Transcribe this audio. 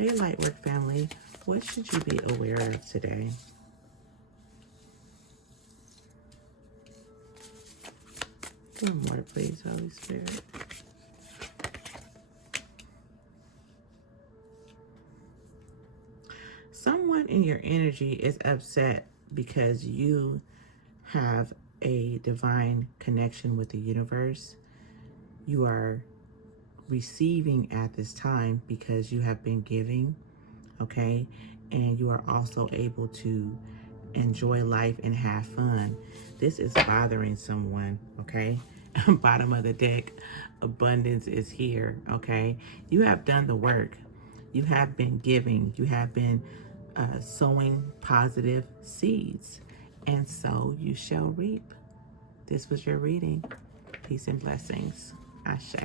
Hey, Lightwork family, what should you be aware of today? One more, please, Holy Spirit. Someone in your energy is upset because you have a divine connection with the universe. You are receiving at this time because you have been giving, okay? And you are also able to enjoy life and have fun. This is bothering someone, okay? Bottom of the deck, abundance is here, okay? You have done the work. You have been giving. You have been sowing positive seeds. And so you shall reap. This was your reading. Peace and blessings. Ashe.